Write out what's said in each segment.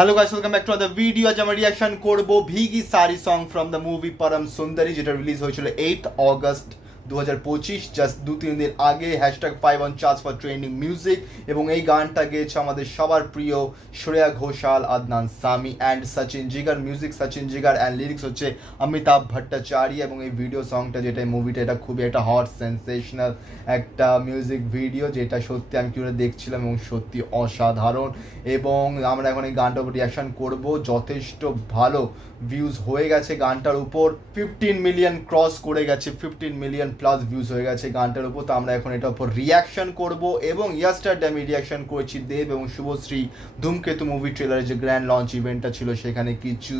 Hello guys, welcome back to other video. আজ আমরা reaction করব ভিগি সারি সং ফ্রম দ্য মুভি পরম সুন্দরী, যেটা রিলিজ হয়েছিল 8 অগস্ট 2025, জাস্ট 2-3 দিন আগে। #5 on charts for trending music. এবং এই গানটা গেয়েছে আমাদের সবার প্রিয় Shreya Ghoshal, Adnan Sami and Sachin Jigar. Music Sachin Jigar and lyrics হচ্ছে অমিতাভ ভট্টাচার্য। এবং এই ভিডিও সংটা যেটা মুভিটা, এটা খুবই একটা হট সেন্সেশনাল একটা মিউজিক ভিডিও, যেটা সত্যি আমি কি করে দেখছিলাম এবং সত্যি অসাধারণ। এবং আমরা এখন এই গানটার উপর রিয়াকশন করব। যথেষ্ট ভালো ভিউজ হয়ে গেছে গানটার উপর, 15 মিলিয়ন ক্রস করে গেছে, 15 মিলিয়ন প্লাস ভিউজ হয়ে গেছে গানটার উপর। তো আমরা এখন এটার উপর রিয়াকশন করব। এবং ইয়াস্টারডে আমি রিয়াকশন করেছি দেব এবং শুভশ্রী ধূমকেতু মুভি ট্রেলারের যে গ্র্যান্ড লঞ্চ ইভেন্টটা ছিল, সেখানে কিছু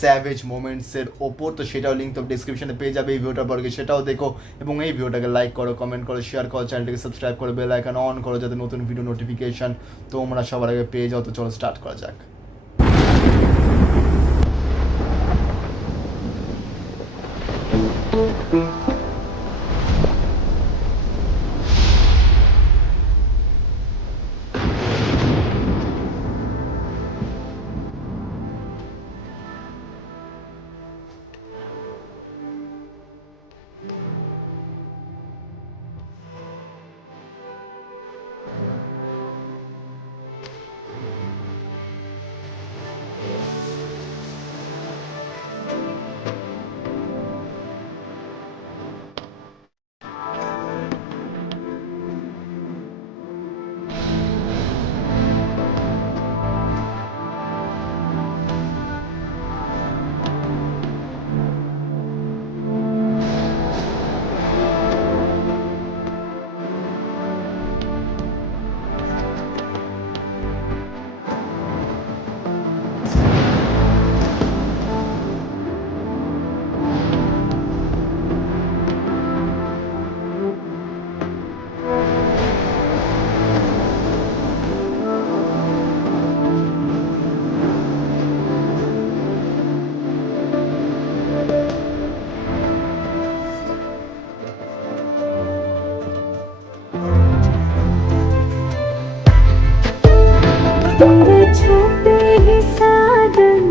স্যাভেজ মোমেন্টসের ওপর। তো সেটাও লিঙ্ক তো ডিসক্রিপশনে পেয়ে যাবে এই ভিডিওটার পরে, সেটাও দেখো। এবং এই ভিডিওটাকে লাইক করো, কমেন্ট করো, শেয়ার করো, চ্যানেলটাকে সাবস্ক্রাইব করো, বেল আইকন অন করো, যাতে নতুন ভিডিও নোটিফিকেশন তোমরা সবার আগে পেয়ে যাও। তো চলো স্টার্ট করা যাক। छुपे ही साजन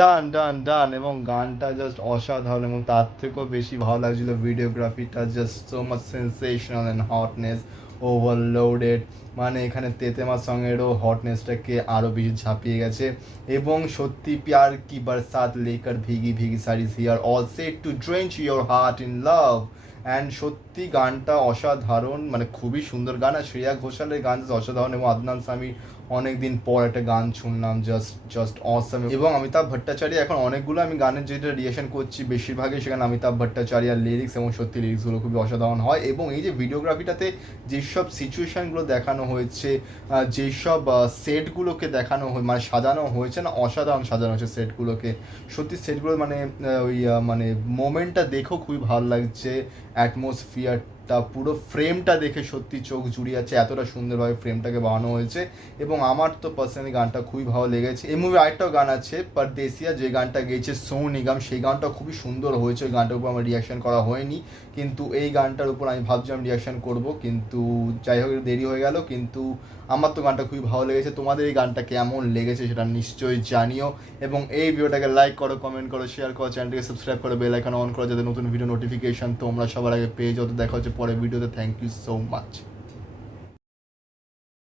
ডান ডান ডান। এবং গানটা জাস্ট অসাধারণ, এবং তার থেকেও বেশি ভালো লাগছিল ভিডিওগ্রাফিটা, just so much sensational and hotness overloaded. মানে এখানে তেতেমা সঙেরও হটনেসটাকে আরও বেশি ঝাঁপিয়ে গেছে। এবং সত্যি প্যার কি বরসাত লেকার ভিগি ভিগি saris here, all set to drench your heart in love. And সত্যি গানটা অসাধারণ, মানে খুবই সুন্দর গান। আর শ্রেয়া ঘোষালের গান অসাধারণ। এবং আদনান সামি অনেকদিন পর একটা গান শুনলাম, জাস্ট জাস্ট অসাম। এবং অমিতাভ ভট্টাচার্য, এখন অনেকগুলো আমি গানের যেটা রিয়েকশন করছি, বেশিরভাগই সেখানে অমিতাভ ভট্টাচার্যের লিরিক্স, এবং সত্যি লিরিক্সগুলো খুবই অসাধারণ হয়। এবং এই যে ভিডিওগ্রাফিটাতে যেসব সিচুয়েশানগুলো দেখানো হয়েছে, যেসব সেটগুলোকে দেখানো মানে সাজানো হয়েছে না, অসাধারণ সাজানো হয়েছে সেটগুলোকে। সত্যি সেটগুলো মানে ওই মানে মোমেন্টটা দেখেও খুবই ভালো লাগছে, অ্যাটমসফিয়ারটা গানটা পুরো ফ্রেমটা দেখে সত্যি চোখ জুড়িয়ে যাচ্ছে, এতটা সুন্দরভাবে ফ্রেমটাকে বানানো হয়েছে এবং আমার তো পার্সোনালি গানটা খুবই ভালো লেগেছে। এই মুভি আরেকটাও গান আছে পরদেসিয়া, যে গানটা গেয়েছে সোনু নিগম, সেই গানটা খুবই সুন্দর হয়েছে। ওই গানটার উপর আমার রিয়াকশন করা হয়নি, কিন্তু এই গানটার উপর আমি ভাবছিলাম রিয়াকশন করব, কিন্তু যাই হোক দেরি হয়ে গেল। কিন্তু আমার তো গানটা খুবই ভালো লেগেছে। তোমাদের এই গানটা কেমন লেগেছে সেটা নিশ্চয়ই জানিও এবং এই ভিডিওটাকে লাইক করো, কমেন্ট করো, শেয়ার করো, চ্যানেলটিকে সাবস্ক্রাইব করো, বেল আইকন অন করো যাতে নতুন ভিডিও নোটিফিকেশন তোমরা সবার আগে পেয়ে যাও। তো দেখা হচ্ছে পরের ভিডিওতে। Thank you so much.